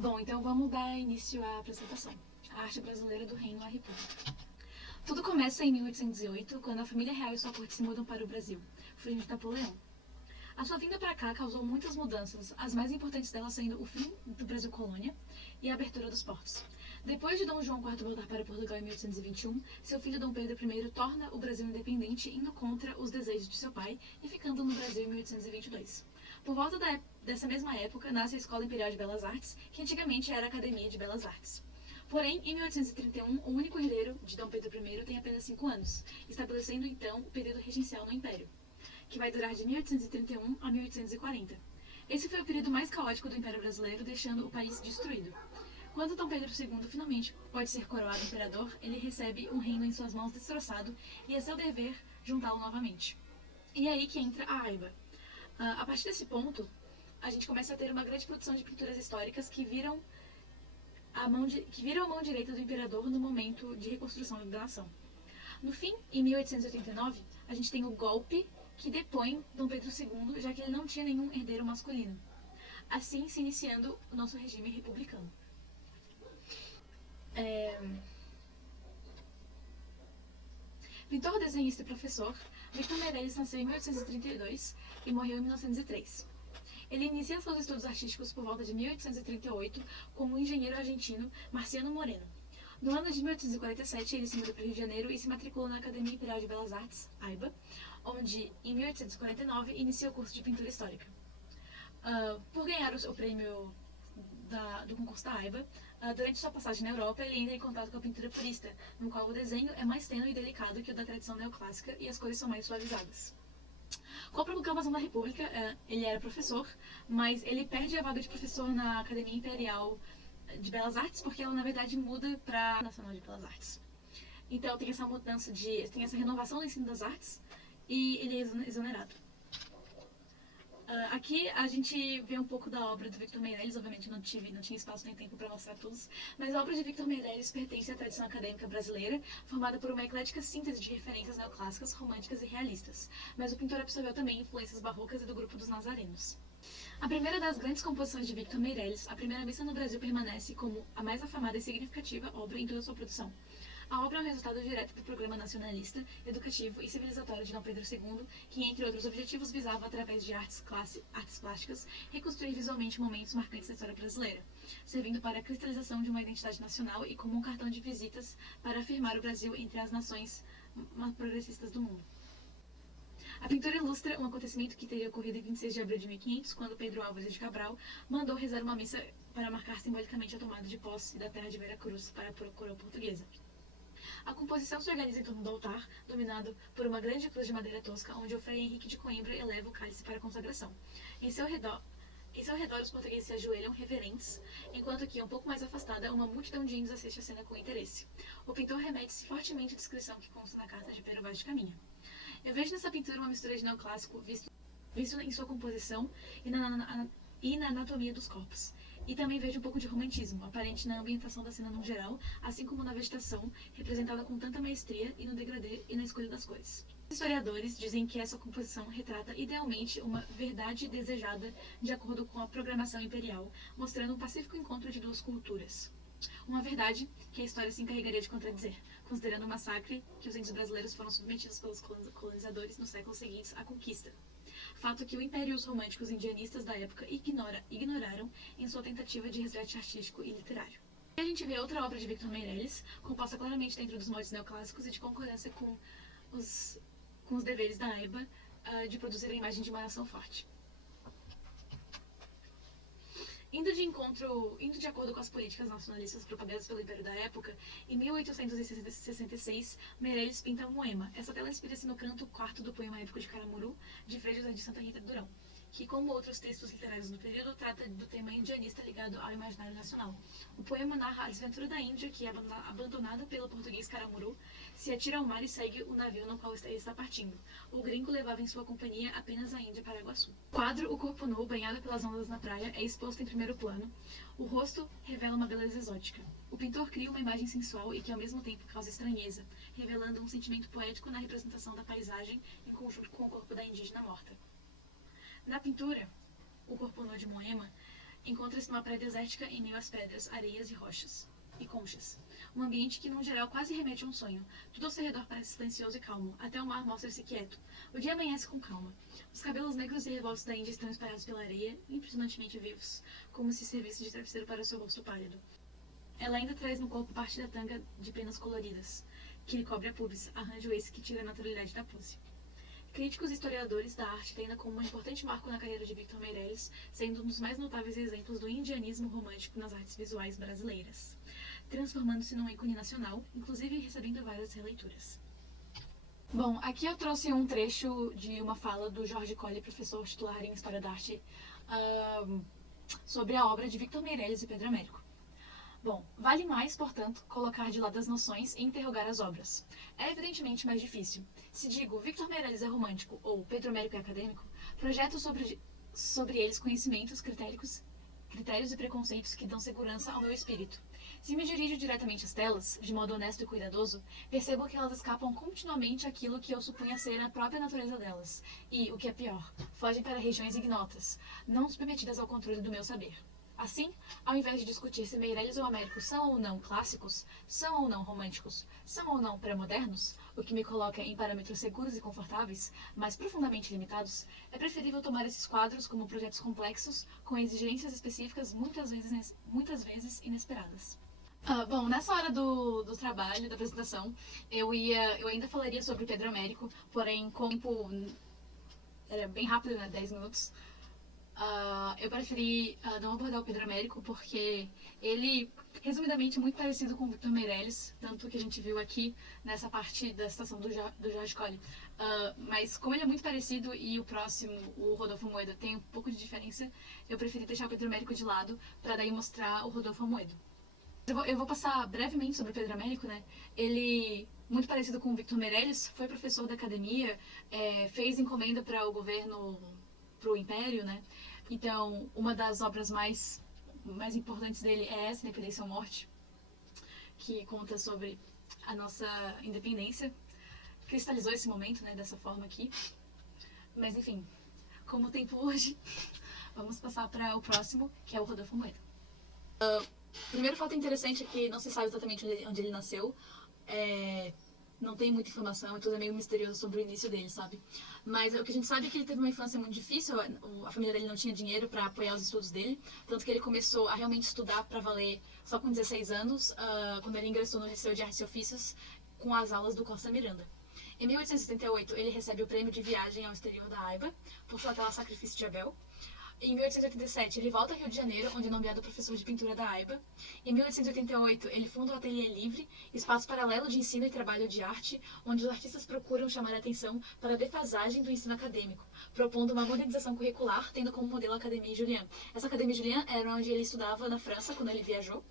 Bom, então vamos dar início à apresentação. A arte brasileira do Reino à República. Tudo começa em 1808, quando a família real e sua corte se mudam para o Brasil, filho de Napoleão. A sua vinda para cá causou muitas mudanças, as mais importantes delas sendo o fim do Brasil colônia e a abertura dos portos. Depois de Dom João IV voltar para Portugal em 1821, seu filho Dom Pedro I torna o Brasil independente, indo contra os desejos de seu pai e ficando no Brasil em 1822. Por volta dessa mesma época, nasce a Escola Imperial de Belas Artes, que antigamente era a Academia de Belas Artes. Porém, em 1831, o único herdeiro de Dom Pedro I tem apenas 5 anos, estabelecendo então o período regencial no Império, que vai durar de 1831 a 1840. Esse foi o período mais caótico do Império Brasileiro, deixando o país destruído. Quando Dom Pedro II finalmente pode ser coroado imperador, ele recebe um reino em suas mãos destroçado e é seu dever juntá-lo novamente. E é aí que entra a AIBA. A partir desse ponto, a gente começa a ter uma grande produção de pinturas históricas que viram a mão direita do imperador no momento de reconstrução da nação. No fim, em 1889, a gente tem o golpe que depõe Dom Pedro II, já que ele não tinha nenhum herdeiro masculino. Assim se iniciando o nosso regime republicano. Pintor, desenhista e professor, Victor Meirelles nasceu em 1832 e morreu em 1903. Ele inicia seus estudos artísticos por volta de 1838 com o engenheiro argentino Marciano Moreno. No ano de 1847, ele se muda para o Rio de Janeiro e se matricula na Academia Imperial de Belas Artes, AIBA, onde, em 1849, inicia o curso de pintura histórica. Por ganhar o prêmio do concurso da AIBA, durante sua passagem na Europa, ele entra em contato com a pintura purista, no qual o desenho é mais tênue e delicado que o da tradição neoclássica e as cores são mais suavizadas. Com a proclamação da República, ele era professor, mas ele perde a vaga de professor na Academia Imperial de Belas Artes, porque ela, na verdade, muda para a Nacional de Belas Artes. Então, tem essa mudança tem essa renovação do ensino das artes e ele é exonerado. Aqui a gente vê um pouco da obra do Victor Meirelles, obviamente não tinha espaço nem tempo para mostrar todos, mas a obra de Victor Meirelles pertence à tradição acadêmica brasileira, formada por uma eclética síntese de referências neoclássicas, românticas e realistas, mas o pintor absorveu também influências barrocas e do grupo dos nazarenos. A primeira das grandes composições de Victor Meirelles, A Primeira Missa no Brasil, permanece como a mais afamada e significativa obra em toda sua produção. A obra é um resultado direto do programa nacionalista, educativo e civilizatório de Dom Pedro II, que, entre outros objetivos, visava, através de artes plásticas, reconstruir visualmente momentos marcantes da história brasileira, servindo para a cristalização de uma identidade nacional e como um cartão de visitas para afirmar o Brasil entre as nações progressistas do mundo. A pintura ilustra um acontecimento que teria ocorrido em 26 de abril de 1500, quando Pedro Álvares de Cabral mandou rezar uma missa para marcar simbolicamente a tomada de posse da terra de Veracruz para a coroa portuguesa. A composição se organiza em torno do altar, dominado por uma grande cruz de madeira tosca, onde o frei Henrique de Coimbra eleva o cálice para a consagração. Em seu redor, os portugueses se ajoelham reverentes, enquanto que, um pouco mais afastada, uma multidão de índios assiste a cena com interesse. O pintor remete-se fortemente à descrição que consta na carta de Pero Vaz de Caminha. Eu vejo nessa pintura uma mistura de neoclássico visto em sua composição e na anatomia dos corpos. E também vejo um pouco de romantismo, aparente na ambientação da cena no geral, assim como na vegetação, representada com tanta maestria e no degradê e na escolha das cores. Os historiadores dizem que essa composição retrata idealmente uma verdade desejada de acordo com a programação imperial, mostrando um pacífico encontro de duas culturas. Uma verdade que a história se encarregaria de contradizer, considerando o massacre que os índios brasileiros foram submetidos pelos colonizadores nos séculos seguintes à conquista. Fato que o Império e os românticos indianistas da época ignoraram em sua tentativa de resgate artístico e literário. E a gente vê outra obra de Victor Meirelles, composta claramente dentro dos moldes neoclássicos e de concordância com os deveres da AIBA de produzir a imagem de uma nação forte. Indo de acordo com as políticas nacionalistas propagadas pelo Império da época, em 1866, Meirelles pinta Moema. Essa tela inspira-se no canto quarto do poema épico de Caramuru, de Frei José de Santa Rita Durão, que, como outros textos literários do período, trata do tema indianista ligado ao imaginário nacional. O poema narra a desventura da Índia, que, abandonada pelo português Caramuru, se atira ao mar e segue o navio no qual ele está partindo. O gringo levava em sua companhia apenas a Índia para Iguaçu. O quadro, o corpo nu, banhado pelas ondas na praia, é exposto em primeiro plano. O rosto revela uma beleza exótica. O pintor cria uma imagem sensual e que, ao mesmo tempo, causa estranheza, revelando um sentimento poético na representação da paisagem em conjunto com o corpo da indígena morta. Na pintura, O Corpo Nu de Moema, Encontra-se numa praia desértica em meio às pedras, areias e rochas e conchas. Um ambiente que, num geral, quase remete a um sonho. Tudo ao seu redor parece silencioso e calmo, até o mar mostra-se quieto. O dia amanhece com calma. Os cabelos negros e revoltos da Índia estão espalhados pela areia, impressionantemente vivos, como se servissem de travesseiro para o seu rosto pálido. Ela ainda traz no corpo parte da tanga de penas coloridas, que lhe cobre a pubis, arranjo esse que tira a naturalidade da pose. Críticos e historiadores da arte têm como um importante marco na carreira de Victor Meirelles, sendo um dos mais notáveis exemplos do indianismo romântico nas artes visuais brasileiras, transformando-se num ícone nacional, inclusive recebendo várias releituras. Bom, aqui eu trouxe um trecho de uma fala do Jorge Colli, professor titular em História da Arte, sobre a obra de Victor Meirelles e Pedro Américo. Bom, vale mais, portanto, colocar de lado as noções e interrogar as obras. É evidentemente mais difícil. Se digo Victor Meirelles é romântico ou Pedro Américo é acadêmico, projeto sobre eles conhecimentos, critérios e preconceitos que dão segurança ao meu espírito. Se me dirijo diretamente às telas, de modo honesto e cuidadoso, percebo que elas escapam continuamente àquilo que eu supunha ser a própria natureza delas, e, o que é pior, fogem para regiões ignotas, não submetidas ao controle do meu saber. Assim, ao invés de discutir se Meirelles ou Américo são ou não clássicos, são ou não românticos, são ou não pré-modernos, o que me coloca em parâmetros seguros e confortáveis, mas profundamente limitados, é preferível tomar esses quadros como projetos complexos, com exigências específicas muitas vezes inesperadas. Bom, nessa hora do trabalho, da apresentação, eu ainda falaria sobre Pedro Américo, porém, como era bem rápido, né, 10 minutos, eu preferi não abordar o Pedro Américo porque ele, resumidamente, é muito parecido com o Victor Meirelles, tanto que a gente viu aqui nessa parte da citação do Jorge Colli. Mas como ele é muito parecido e o próximo, o Rodolfo Amoedo, tem um pouco de diferença, eu preferi deixar o Pedro Américo de lado para daí mostrar o Rodolfo Amoedo. Eu vou passar brevemente sobre o Pedro Américo, né? Ele, muito parecido com o Victor Meirelles, foi professor da academia, fez encomenda para o governo, para o Império, né? Então, uma das obras mais importantes dele é essa, Independência ou Morte, que conta sobre a nossa independência. Cristalizou esse momento, né, dessa forma aqui. Mas, enfim, como o tempo urge, vamos passar para o próximo, que é o Rodolfo Amoedo. O primeiro fato interessante é que não se sabe exatamente onde ele nasceu. Não tem muita informação, então é meio misterioso sobre o início dele, sabe? Mas o que a gente sabe é que ele teve uma infância muito difícil, a família dele não tinha dinheiro para apoiar os estudos dele, tanto que ele começou a realmente estudar para valer só com 16 anos, quando ele ingressou no Liceu de Artes e Ofícios com as aulas do Costa Miranda. Em 1878, ele recebe o prêmio de viagem ao exterior da AIBA por sua tela Sacrifício de Abel. Em 1887, ele volta ao Rio de Janeiro, onde é nomeado professor de pintura da AIBA. Em 1888, ele funda o Ateliê Livre, espaço paralelo de ensino e trabalho de arte, onde os artistas procuram chamar a atenção para a defasagem do ensino acadêmico, propondo uma modernização curricular, tendo como modelo a Academia Julian. Essa Academia Julian era onde ele estudava na França, quando ele viajou.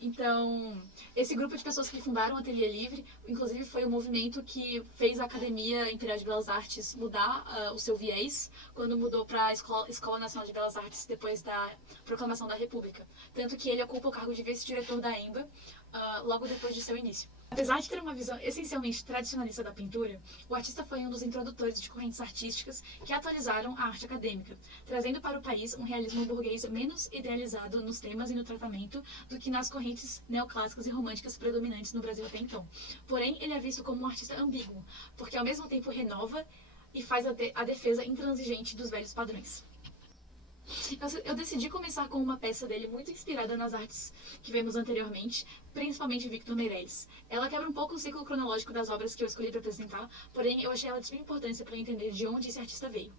Então, esse grupo de pessoas que fundaram o Ateliê Livre, inclusive foi o movimento que fez a Academia Imperial de Belas Artes mudar o seu viés, quando mudou para a Escola Nacional de Belas Artes depois da proclamação da República. Tanto que ele ocupa o cargo de vice-diretor da EMBA, logo depois de seu início. Apesar de ter uma visão essencialmente tradicionalista da pintura, o artista foi um dos introdutores de correntes artísticas que atualizaram a arte acadêmica, trazendo para o país um realismo burguês menos idealizado nos temas e no tratamento do que nas correntes neoclássicas e românticas predominantes no Brasil até então. Porém, ele é visto como um artista ambíguo, porque ao mesmo tempo renova e faz a defesa intransigente dos velhos padrões. Eu decidi começar com uma peça dele muito inspirada nas artes que vemos anteriormente, principalmente Victor Meirelles. Ela quebra um pouco o ciclo cronológico das obras que eu escolhi para apresentar, porém eu achei ela de suma importância para entender de onde esse artista veio.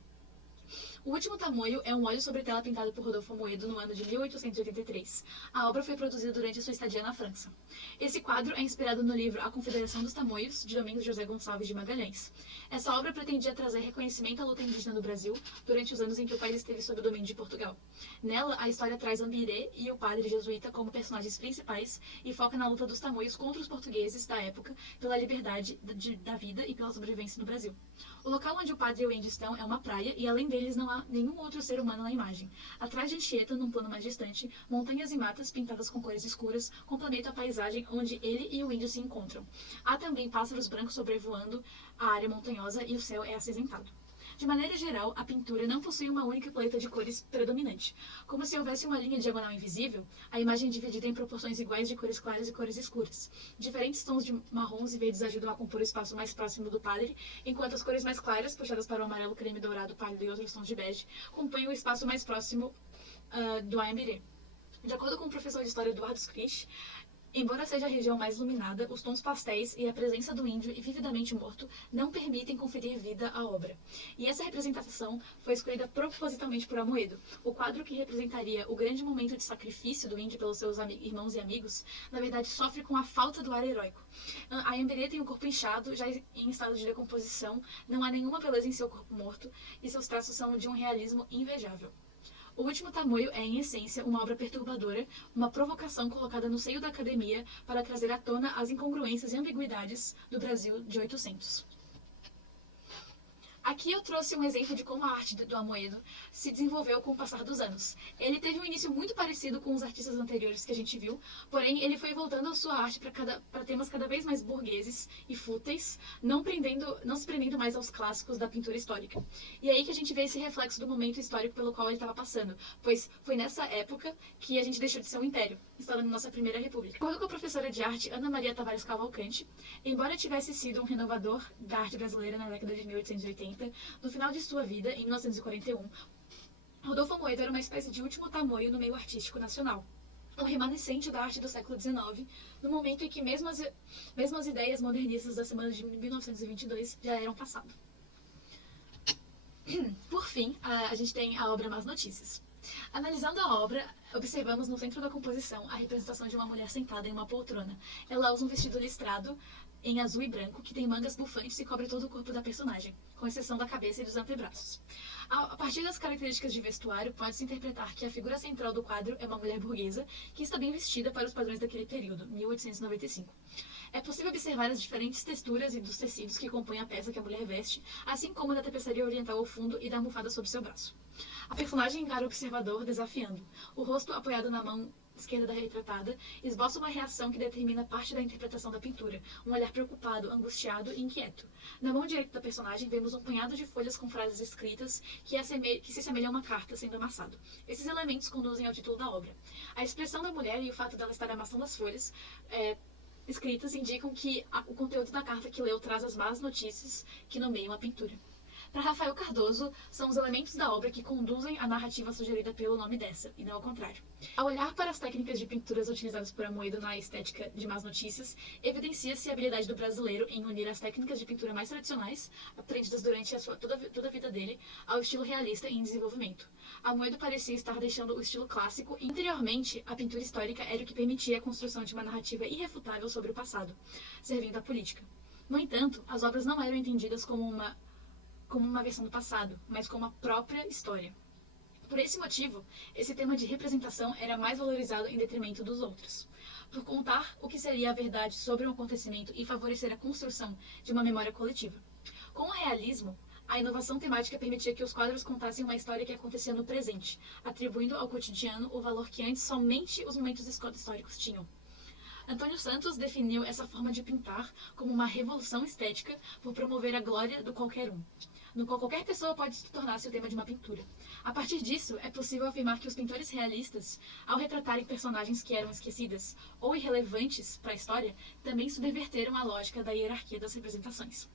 O Último Tamoio é um óleo sobre tela pintado por Rodolfo Amoedo no ano de 1883. A obra foi produzida durante sua estadia na França. Esse quadro é inspirado no livro A Confederação dos Tamoios, de Domingos José Gonçalves de Magalhães. Essa obra pretendia trazer reconhecimento à luta indígena no Brasil durante os anos em que o país esteve sob o domínio de Portugal. Nela, a história traz Ambiré e o padre jesuíta como personagens principais e foca na luta dos tamoios contra os portugueses da época pela liberdade da vida e pela sobrevivência no Brasil. O local onde o padre e o índio estão é uma praia e além deles não há nenhum outro ser humano na imagem. Atrás de Anchieta, num plano mais distante, montanhas e matas pintadas com cores escuras complementam a paisagem onde ele e o índio se encontram. Há também pássaros brancos sobrevoando a área montanhosa e o céu é acinzentado. De maneira geral, a pintura não possui uma única paleta de cores predominante. Como se houvesse uma linha diagonal invisível, a imagem é dividida em proporções iguais de cores claras e cores escuras. Diferentes tons de marrons e verdes ajudam a compor o espaço mais próximo do padre, enquanto as cores mais claras, puxadas para o amarelo, creme, dourado, pálido e outros tons de bege, compõem o espaço mais próximo do Aimbirê. De acordo com o professor de história Eduardo Scrisch, embora seja a região mais iluminada, os tons pastéis e a presença do índio e vividamente morto não permitem conferir vida à obra. E essa representação foi escolhida propositalmente por Amoedo. O quadro que representaria o grande momento de sacrifício do índio pelos seus irmãos e amigos, na verdade sofre com a falta do ar heróico. A Emberê tem o corpo inchado, já em estado de decomposição, não há nenhuma beleza em seu corpo morto, e seus traços são de um realismo invejável. O Último Tamoio é, em essência, uma obra perturbadora, uma provocação colocada no seio da academia para trazer à tona as incongruências e ambiguidades do Brasil de 800. Aqui eu trouxe um exemplo de como a arte do Amoedo se desenvolveu com o passar dos anos. Ele teve um início muito parecido com os artistas anteriores que a gente viu, porém ele foi voltando a sua arte para temas cada vez mais burgueses e fúteis, não se prendendo mais aos clássicos da pintura histórica. E é aí que a gente vê esse reflexo do momento histórico pelo qual ele estava passando, pois foi nessa época que a gente deixou de ser um império, instalando nossa primeira república. De acordo com a professora de arte Ana Maria Tavares Cavalcante, embora tivesse sido um renovador da arte brasileira na década de 1880, no final de sua vida, em 1941, Rodolfo Amoedo era uma espécie de último tamoio no meio artístico nacional, um remanescente da arte do século XIX, no momento em que mesmo as ideias modernistas da semana de 1922 já eram passado. Por fim, a gente tem a obra Más Notícias. Analisando a obra, observamos no centro da composição a representação de uma mulher sentada em uma poltrona. Ela usa um vestido listrado em azul e branco, que tem mangas bufantes e cobre todo o corpo da personagem, com exceção da cabeça e dos antebraços. A partir das características de vestuário, pode-se interpretar que a figura central do quadro é uma mulher burguesa que está bem vestida para os padrões daquele período, 1895. É possível observar as diferentes texturas e dos tecidos que compõem a peça que a mulher veste, assim como da tapeçaria oriental ao fundo e da almofada sobre seu braço. A personagem encara o observador desafiando. O rosto apoiado na mão esquerda da retratada esboça uma reação que determina parte da interpretação da pintura, um olhar preocupado, angustiado e inquieto. Na mão direita da personagem vemos um punhado de folhas com frases escritas que se assemelham a uma carta sendo amassado. Esses elementos conduzem ao título da obra. A expressão da mulher e o fato dela estar amassando as folhas escritas indicam que o conteúdo da carta que leu traz as más notícias que nomeiam a pintura. Para Rafael Cardoso, são os elementos da obra que conduzem a narrativa sugerida pelo nome dessa, e não ao contrário. Ao olhar para as técnicas de pinturas utilizadas por Amoedo na estética de Más Notícias, evidencia-se a habilidade do brasileiro em unir as técnicas de pintura mais tradicionais, aprendidas durante toda a vida dele, ao estilo realista em desenvolvimento. Amoedo parecia estar deixando o estilo clássico e, interiormente, a pintura histórica era o que permitia a construção de uma narrativa irrefutável sobre o passado, servindo à política. No entanto, as obras não eram entendidas como uma versão do passado, mas como a própria história. Por esse motivo, esse tema de representação era mais valorizado em detrimento dos outros. Por contar o que seria a verdade sobre um acontecimento e favorecer a construção de uma memória coletiva. Com o realismo, a inovação temática permitia que os quadros contassem uma história que acontecia no presente, atribuindo ao cotidiano o valor que antes somente os momentos históricos tinham. Antônio Santos definiu essa forma de pintar como uma revolução estética por promover a glória do qualquer um, no qual qualquer pessoa pode se tornar-se o tema de uma pintura. A partir disso, é possível afirmar que os pintores realistas, ao retratarem personagens que eram esquecidas ou irrelevantes para a história, também subverteram a lógica da hierarquia das representações.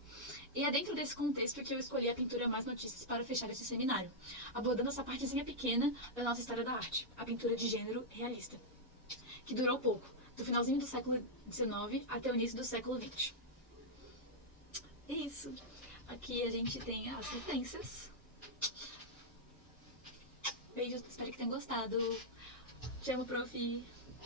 E é dentro desse contexto que eu escolhi a pintura Más Notícias para fechar esse seminário, abordando essa partezinha pequena da nossa história da arte, a pintura de gênero realista, que durou pouco, do finalzinho do século XIX até o início do século XX. É isso. Aqui a gente tem as referências. Beijos, espero que tenham gostado. Te amo, prof.